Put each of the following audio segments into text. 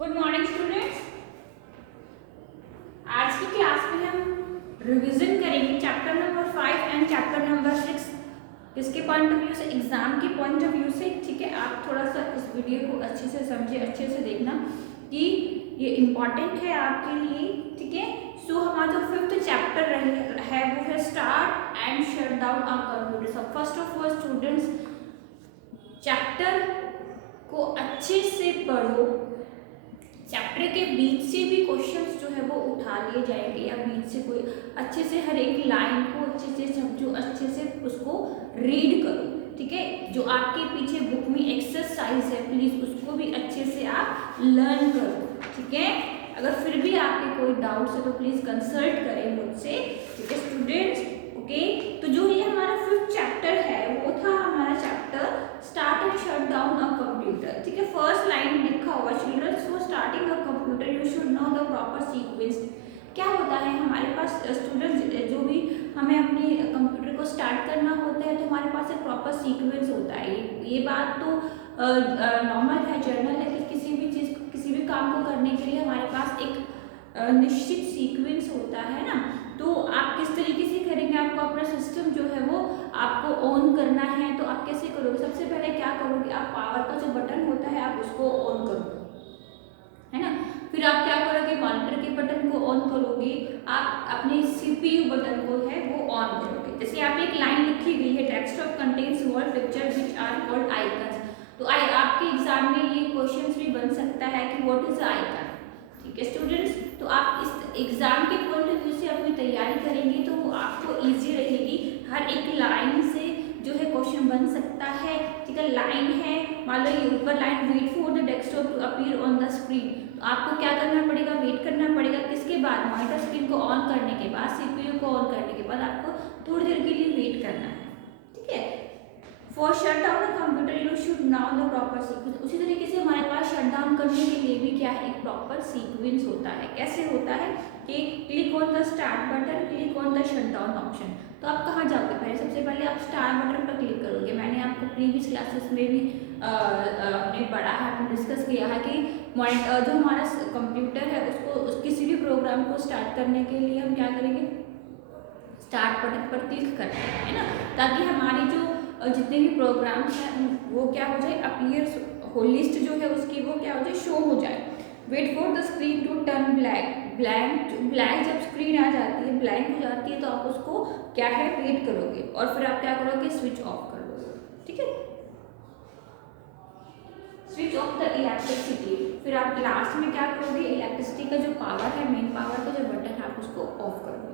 Good morning students. आज की class में हम रिवीजन करेंगे chapter number 5 and chapter number 6 किसके पॉइंट ऑफ व्यू से, एग्जाम के पॉइंट ऑफ व्यू से। ठीक है, आप थोड़ा सा इस वीडियो को अच्छे से समझिए, अच्छे से देखना कि ये इम्पॉर्टेंट है आपके लिए। ठीक है, सो हमारा जो 5th चैप्टर है वो है start and shut down our computer. सब first of all students chapter को अच्छे से पढ़ो। चैप्टर के बीच से भी क्वेश्चंस जो है वो उठा लिए जाएंगे, या बीच से कोई अच्छे से हर एक लाइन को अच्छे से समझो, अच्छे से उसको रीड करो। ठीक है, जो आपके पीछे बुक में एक्सरसाइज है प्लीज उसको भी अच्छे से आप लर्न करो। ठीक है, अगर फिर भी आपके कोई डाउट्स है तो प्लीज कंसल्ट करें मुझसे। ठीक है स्टूडेंट्स, ओके। तो जो ये हमारा 5th चैप्टर है वो था हमारा chapter start and shut down a computer. ठीक है, फर्स्ट लाइन में लिखा हुआ children for starting a computer you should know the proper sequence. क्या होता है हमारे पास स्टूडेंट्स, जो भी हमें अपने कंप्यूटर को स्टार्ट करना होता है तो हमारे पास एक प्रॉपर सीक्वेंस होता है। ये बात तो नॉर्मल है, जनरल है कि किसी भी चीज़, किसी भी काम को करने के लिए हमारे पास एक निश्चित सीक्वेंस होता है ना। तो आप किस तरीके से करेंगे, आपको अपना सिस्टम जो है वो आपको ऑन करना है तो आप कैसे करोगे। सबसे पहले क्या करोगे, आप पावर का जो बटन होता है आप उसको ऑन करोगे, है ना। फिर आप क्या करोगे, मॉनिटर के बटन को ऑन करोगे, आप अपने सीपीयू बटन को है वो ऑन करोगे। जैसे यहाँ पे एक लाइन लिखी गई है desktop contains wall picture which are called icons. तो आपके एग्जाम में ये क्वेश्चन भी बन सकता है कि व्हाट इज आइकन। ठीक है स्टूडेंट्स, तो आप इस एग्जाम के पॉइंट ऑफ व्यू से अपनी तैयारी करेंगे तो वो आपको ईजी रहेगी। हर एक लाइन से जो है क्वेश्चन बन सकता है। ठीक है, लाइन है, मान लो ये ऊपर line wait for the desktop to appear on the screen. तो आपको क्या करना पड़ेगा, वेट करना पड़ेगा। किसके बाद, मॉनिटर स्क्रीन को ऑन करने के बाद, सीपीयू को ऑन करने के बाद आपको थोड़ी देर के लिए वेट करना है। ठीक है, for shut down the computer you should now the proper sequence. उसी तरीके से हमारे पास शट डाउन करने के लिए भी क्या है, एक प्रॉपर सीक्वेंस होता है। कैसे होता है कि click on the start button, click on the shut down option. तो आप कहाँ जाओगे, पहले सबसे पहले आप स्टार्ट बटन पर क्लिक करोगे। मैंने आपको प्रीवियस क्लासेस में भी हमने पढ़ा है, हमने डिस्कस किया है कि जो हमारा कंप्यूटर है उसको किसी भी प्रोग्राम को स्टार्ट करने के लिए हम क्या करेंगे, स्टार्ट बटन पर क्लिक करते हैं, है ना, ताकि हमारी जो जितने भी प्रोग्राम्स हैं वो क्या हो जाए, अपीयर हो, लिस्ट जो है उसकी वो क्या हो जाए, शो हो जाए। Wait for the screen to turn black. Black जब स्क्रीन आ जाती है, ब्लैंक हो जाती है, तो आप उसको क्या है, वेट करोगे और फिर आप क्या करोगे, स्विच ऑफ कर दोगे। ठीक है, स्विच ऑफ द इलेक्ट्रिसिटी। फिर आप लास्ट में क्या करोगे, इलेक्ट्रिसिटी का जो पावर है, मेन पावर का जो बटन है, आप उसको ऑफ कर दोगे।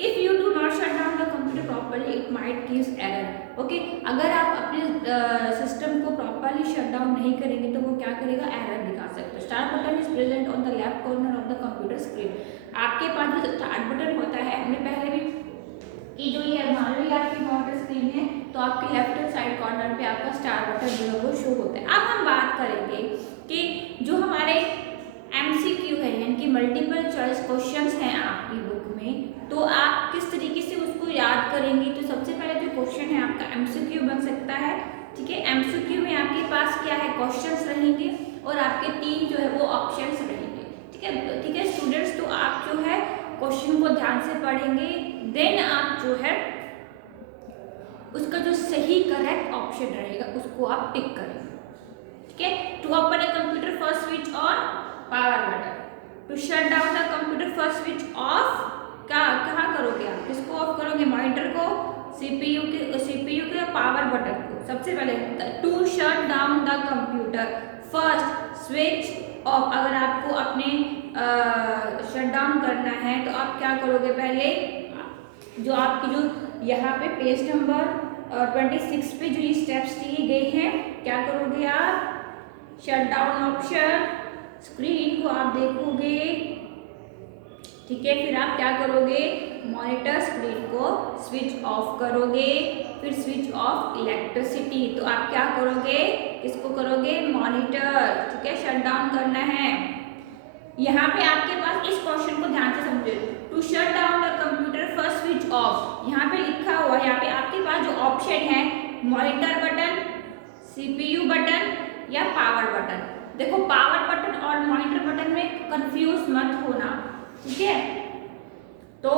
If you do not shut down the computer properly it might gives error. Okay, अगर आप अपने सिस्टम को प्रॉपरली शट डाउन नहीं करेंगे तो वो क्या करेगा, एरर दिखा सकता है। Start button is present on the left corner of the computer screen. आपके पास जो स्टार्ट बटन होता है, हमने पहले भी कि जो ये मान लो आपकी मॉनिटर स्क्रीन है तो आपके लेफ्ट हैंड साइड कॉर्नर पे आपका स्टार बटन जो है वो शो होता है। अब हम बात करेंगे कि जो हमारे एमसीक्यू है, यानी कि मल्टीपल चॉइस क्वेश्चंस हैं आपकी बुक में, तो आप किस तरीके से उसको याद करेंगे। तो सबसे पहले जो क्वेश्चन है आपका एमसीक्यू बन सकता है। ठीक है, एमसीक्यू में आपके पास क्या है, क्वेश्चंस रहेंगे और आपके 3 जो है वो ऑप्शंस रहेंगे। ठीक है स्टूडेंट्स, तो आप जो है क्वेश्चन को ध्यान से पढ़ेंगे, देन आप जो है उसका जो सही करेक्ट ऑप्शन रहेगा उसको आप टिक करेंगे। ठीक है, to open a computer first switch on power button, to shut down the computer first switch off. कहाँ करोगे आप, किसको ऑफ करोगे, मॉनिटर को, सीपीयू के पावर बटन को। सबसे पहले to shut down the computer first switch off. अगर आपको अपने शट डाउन करना है तो आप क्या करोगे, पहले जो आपकी जो यहाँ पे पेज नंबर 26 पे जो ये स्टेप्स दिए गए हैं, क्या करोगे आप, शट डाउन ऑप्शन, स्क्रीन को आप देखोगे। ठीक है, फिर आप क्या करोगे, मॉनिटर स्क्रीन को स्विच ऑफ करोगे, फिर स्विच ऑफ इलेक्ट्रिसिटी। तो आप क्या करोगे, इसको करोगे मॉनिटर। ठीक है, शट डाउन करना है। यहाँ पे आपके पास इस क्वेश्चन को ध्यान से समझो, to shut down the computer first switch off. यहाँ पे लिखा हुआ है, यहाँ पे आपके पास जो ऑप्शन है, मॉनिटर बटन, सीपीयू बटन या पावर बटन। देखो पावर बटन और मॉनिटर कंफ्यूज मत होना, ठीक है। तो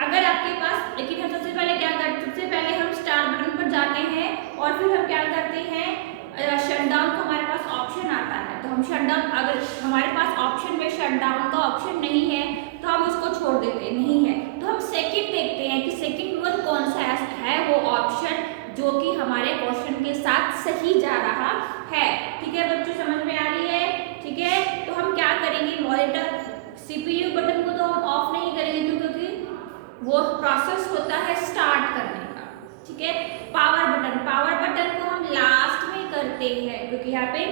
अगर आपके पास, लेकिन हम सबसे पहले क्या करते हैं, सबसे पहले हम स्टार्ट बटन पर जाते हैं और फिर हम क्या करते हैं, शटडाउन का हमारे पास ऑप्शन आता है, तो हम शटडाउन, अगर हमारे पास ऑप्शन में शटडाउन का ऑप्शन नहीं है तो हम उसको छोड़ देते हैं, नहीं है तो हम सेकंड देखते हैं कि सेकंड वन कौन सा है वो ऑप्शन जो कि हमारे क्वेश्चन के साथ सही जा रहा है, ठीक है बच्चों, समझ में आ रही है, ठीक है। तो हम क्या करेंगे, मॉनिटर सीपीयू बटन को तो हम ऑफ नहीं करेंगे क्योंकि वो प्रोसेस होता है स्टार्ट करने का, ठीक है। पावर बटन को हम लास्ट में करते हैं क्योंकि यहाँ पे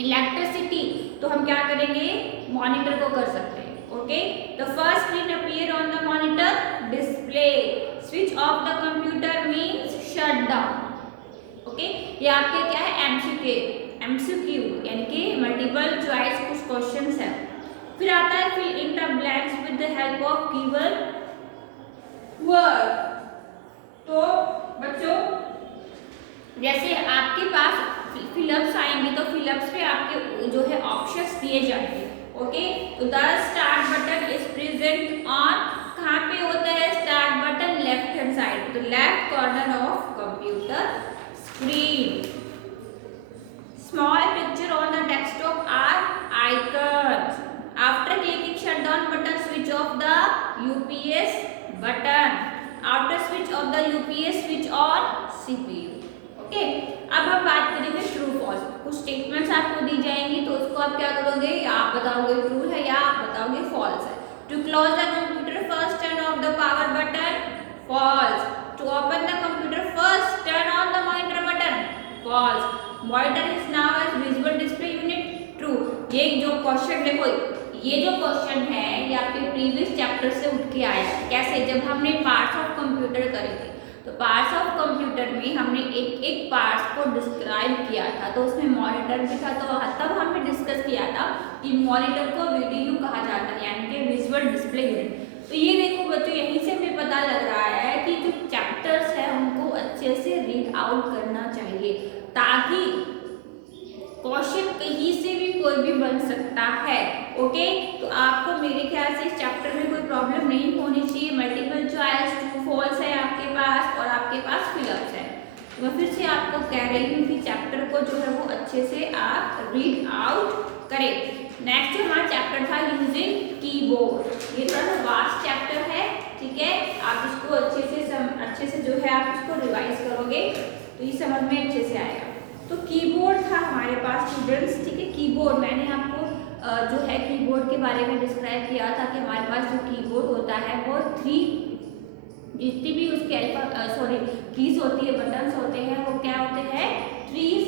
इलेक्ट्रिसिटी, तो हम क्या करेंगे, मॉनिटर को कर सकते हैं, okay. The first screen appear on the monitor display, switch off the computer means shut down, okay. ये आपके क्या है, एमसीक्यू यानी कि मल्टीपल चॉइस कुछ क्वेश्चंस है। फिर आता है fill in the blanks with the help of keyword word. तो बच्चों जैसे आपके पास फिलअप्स आएंगे तो फिलअप्स पे आपके जो है ऑप्शंस दिए जाएंगे, ओके। तो the start button is present on, कहाँ पे होता है start button, left hand side, तो left corner of computer screen. Small picture on the desktop are icons. After clicking shutdown button, switch off the UPS button. After switch off the UPS, switch on CPU. Okay, अब हम बात करेंगे true false. कुछ statements आपको दी जाएंगी तो उसको आप क्या करोगे, या आप बताओगे ट्रू है या आप बताओगे फॉल्स है। To close the computer first turn off the power button, false. To open the computer first turn on the monitor button, false. Monitor is now as visual display unit, true. ये जो question देखो, ये जो question है ये आपके previous chapter से उठ के आया है। कैसे, जब हमने पार्ट्स ऑफ कंप्यूटर करे थे तो पार्ट्स ऑफ कंप्यूटर में हमने एक एक पार्ट्स को डिस्क्राइब किया था, तो उसमें मॉनिटर भी था, तो तब हमने डिस्कस किया था कि मॉनिटर को वीडीयू कहा जाता है यानी कि विजुअल डिस्प्ले यूनिट। तो ये देखो बच्चों, यहीं से हमें पता लग रहा है कि जो चैप्टर्स है उनको अच्छे से रीड आउट करना चाहिए ताकि क्वेश्चन कहीं से भी कोई भी बन सकता है, ओके। तो आपको मेरे ख्याल से इस चैप्टर में कोई प्रॉब्लम नहीं होनी चाहिए। मल्टीपल चॉइस, ट्रू फॉल्स है आपके पास और आपके पास फिलअप्स है। तो मैं फिर से आपको कह रही हूँ कि चैप्टर को जो है वो अच्छे से आप रीड आउट करें। नेक्स्ट हमारा चैप्टर था यूजिंग कीबोर्ड। ये थोड़ा सा वास्ट चैप्टर है, ठीक है। आप इसको अच्छे से जो है आप इसको रिवाइज करोगे तो ये समझ में अच्छे से आएगा। तो कीबोर्ड था हमारे पास स्टूडेंट्स, ठीक है। कीबोर्ड मैंने आपको जो है कीबोर्ड के बारे में डिस्क्राइब किया था कि हमारे पास जो कीबोर्ड होता है वो 3 जितनी भी उसके कीज होती है, बटन्स होते हैं, वो क्या होते हैं 3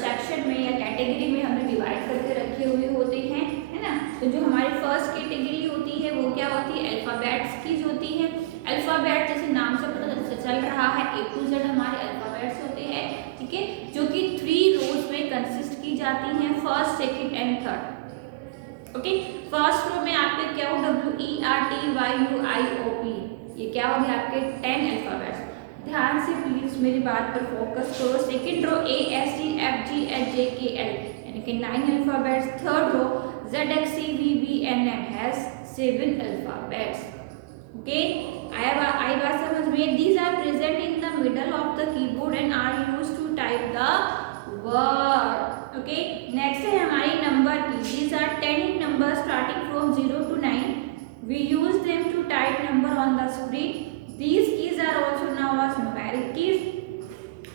सेक्शन में या कैटेगरी में हमने डिवाइड करके रखे हुए होते हैं, है ना। तो जो हमारी फर्स्ट कैटेगरी होती है वो क्या होती है, अल्फाबेट्स कीज होती है। अल्फाबेट जैसे नाम से पता चल रहा है A to Z हमारे अल्फाबेट्स होते हैं, ठीक है, जो कि 3 रोज में कंसिस्ट की जाती हैं, first, second and third, okay. First row में आपके QWERTYUIOP, ये क्या हो गया आपके 10 अल्फाबेट्स। ध्यान से प्लीज मेरी बात पर फोकस करो। सेकंड रो ASDFGHJKL यानी कि 9 alphabets. Third row ZXCVBNM has 7 alphabets, okay. आई बात समझ में। These are present in the middle of the keyboard and are used to type the word, okay. Next है हमारी नंबर की। These are 10 numbers starting from 0 to 9. We use them to type number on the screen. These keys are also known as numeric keys.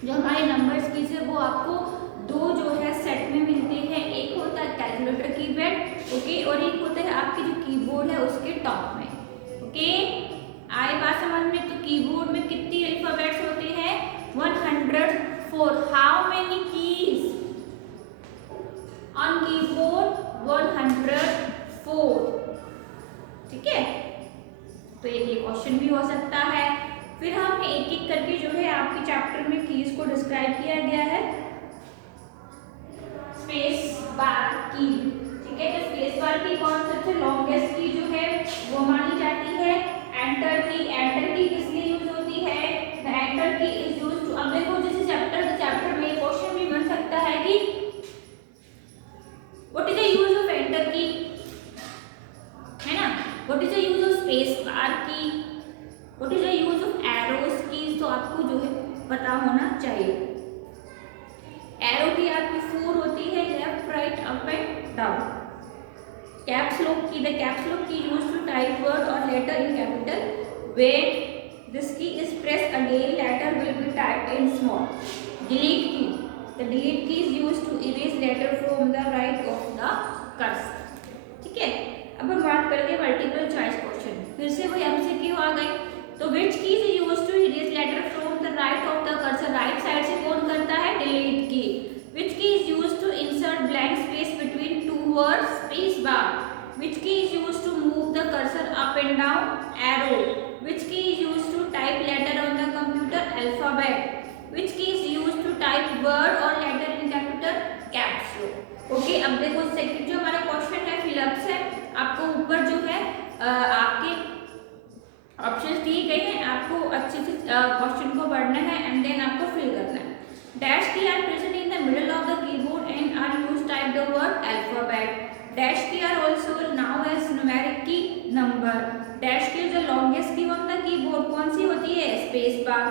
जो हमारे numbers keys है वो आपको 2 जो है सेट में मिलते हैं। एक होता है कैलकुलेटर कीपैड, ओके, और एक होता है आपके जो कीबोर्ड है उसके टॉप में, ओके। आई बात समझ में। तो कीबोर्ड में कितनी अल्फाबेट्स होते हैं 104। How many keys on keyboard 104, ठीक है। तो ये क्वेश्चन भी हो सकता है। फिर हम एक एक करके जो है आपके चैप्टर में कीज को डिस्क्राइब किया गया है। स्पेस बार की, ठीक है। तो स्पेस बार की कौन सबसे लॉन्गेस्ट की जो है वो मानी जाती है। एंटर की किस लिए यूज होती है, एंटर की इज यूज टू। अब देखो जैसे चैप्टर में क्वेश्चन भी बन सकता है कि what is the use of enter की, बार की, what is the use of arrows keys, तो आपको जो है पता होना चाहिए। एरो की आपकी 4 होती है, left right up and down. Caps lock key, the caps lock key use to type word और letter in capital, when this key is press again letter will be typed in small. Delete key, the delete key is use to erase letter from the right of the cursor. ठीक है, अब हम बात करेंगे multiple choice question. फिर से वही MCQ आ गई। तो which key is use to erase letter from the right of the cursor, right side से कौन करता है, delete key. Which key is use to insert blank space between two words, space bar. Which key is use to move the cursor up and down, arrow. Which key is use to type letter on the computer, alphabet. Which key is use to type word और letter in computer, caps lock. Okay, अब देखो second जो हमारा question है fill-ups है। आपको ऊपर जो है आपके ऑप्शंस दिए गए हैं, आपको अच्छे से क्वेश्चन को पढ़ना है एंड देन आपको फिल करना है। Dash key are present in the middle of the keyboard and are used type the word alphabet. Dash key are also known as numeric key, number. Dash key is the longest key on the keyboard, कौन सी होती है, space bar.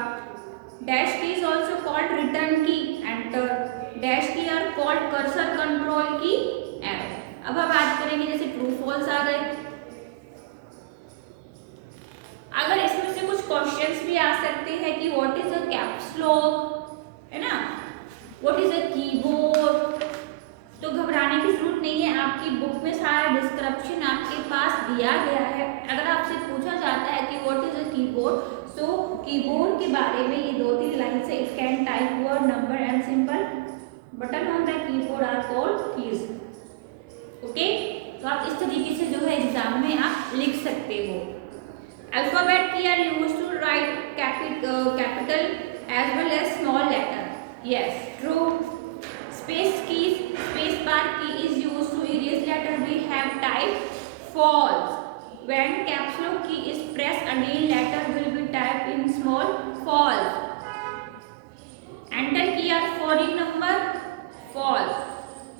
Dash key is also called return key, enter. Dash key are called cursor control key, arrow. अब हम बात करेंगे जैसे true false आ गए। अगर इसमें से कुछ क्वेश्चंस भी आ सकते हैं कि what is a caps lock, है ना, व्हाट इज अ कीबोर्ड, तो घबराने की जरूरत नहीं है। आपकी बुक में सारा डिस्क्रिप्शन आपके पास दिया गया है। अगर आपसे पूछा जाता है कि what is a keyboard, so keyboard के बारे में ये 2-3 लाइन से, it can type word, number and simple button on the keyboard are called keys. Okay, तो आप इस तरीके से जो है एग्जाम में आप लिख सकते हो। Alphabet key are use to write capital as well as small letter, yes true. Space key, space bar key is use to erase letter, we have type false. When caps lock key is press again letter will be type in small, false. Enter key are foreign number, false.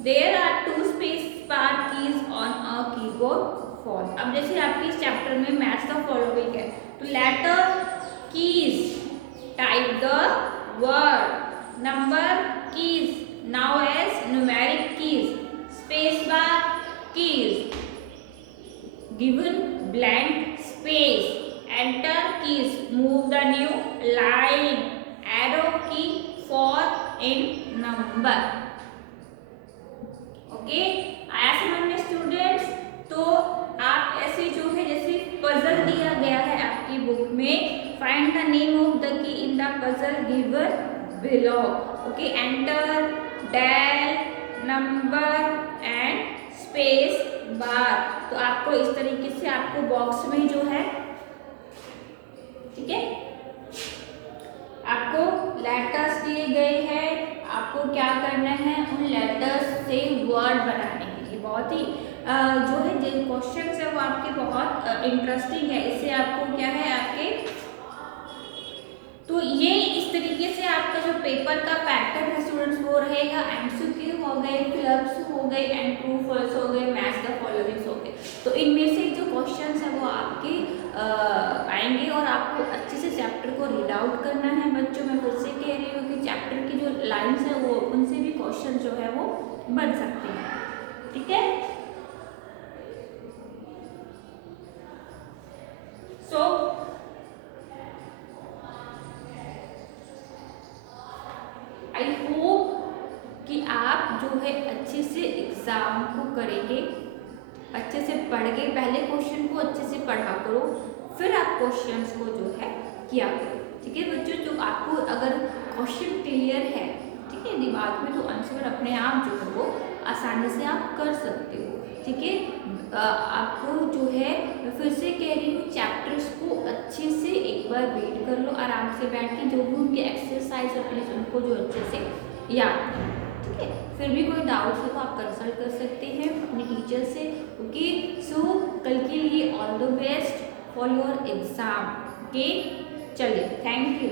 There are 2 space bar keys on a keyboard, false. अब जैसे आपकी इस chapter में match the following है, तो letter keys type the word, number keys now as numeric keys, space bar keys given blank space, enter keys move the new line, arrow key for in number. Okay, आया समझ में students? तो आप ऐसे जो है जैसे पजल दिया गया है आपकी बुक में, find the name of the key in the puzzle given below. Okay, enter, del, number and space bar. तो आपको इस तरीके से आपको बॉक्स में जो है, ठीक है, आपको लेटर्स दिए गए हैं, आपको क्या करना है, उन लेटर्स से वर्ड बनाने के लिए। बहुत ही जो है क्वेश्चन है वो आपके बहुत इंटरेस्टिंग है। इससे आपको क्या है आपके, तो ये इस तरीके से आपका जो पेपर का पैटर्न है स्टूडेंट्स वो रहेगा। एमसीक्यू हो गए, फिलअप्स हो गए एंड ट्रू फॉल्स हो गए, मैच द फॉलोइंग्स हो गए। तो इनमें से जो क्वेश्चंस है वो आपके आएंगे और आपको अच्छे से चैप्टर को रीड आउट करना है। बच्चों मैं फिर से कह रही हूँ कि चैप्टर की जो लाइन्स है वो उनसे भी क्वेश्चन जो है वो बन सकते हैं, ठीक है। सो आई होप कि आप जो है अच्छे से एग्जाम को करेंगे, अच्छे से पढ़ के पहले क्वेश्चन को अच्छे से पढ़ा करो, फिर आप क्वेश्चंस को जो है किया करो, ठीक है बच्चों। तो आपको अगर क्वेश्चन क्लियर है, ठीक है, दिमाग में, तो आंसर अपने आप जो है वो आसानी से आप कर सकते हो, ठीक है। आपको जो है मैं फिर से कह रही हूँ, चैप्टर्स को अच्छे से एक बार रीड कर लो आराम से बैठ के, जो भी उनके एक्सरसाइज है प्लीज उनको जो अच्छे से याद करो, ठीक है। फिर भी कोई डाउट है तो आप कंसल्ट कर सकते हैं अपने टीचर से, ओके। सो कल के लिए all the best for your exam, okay. चलिए, थैंक यू।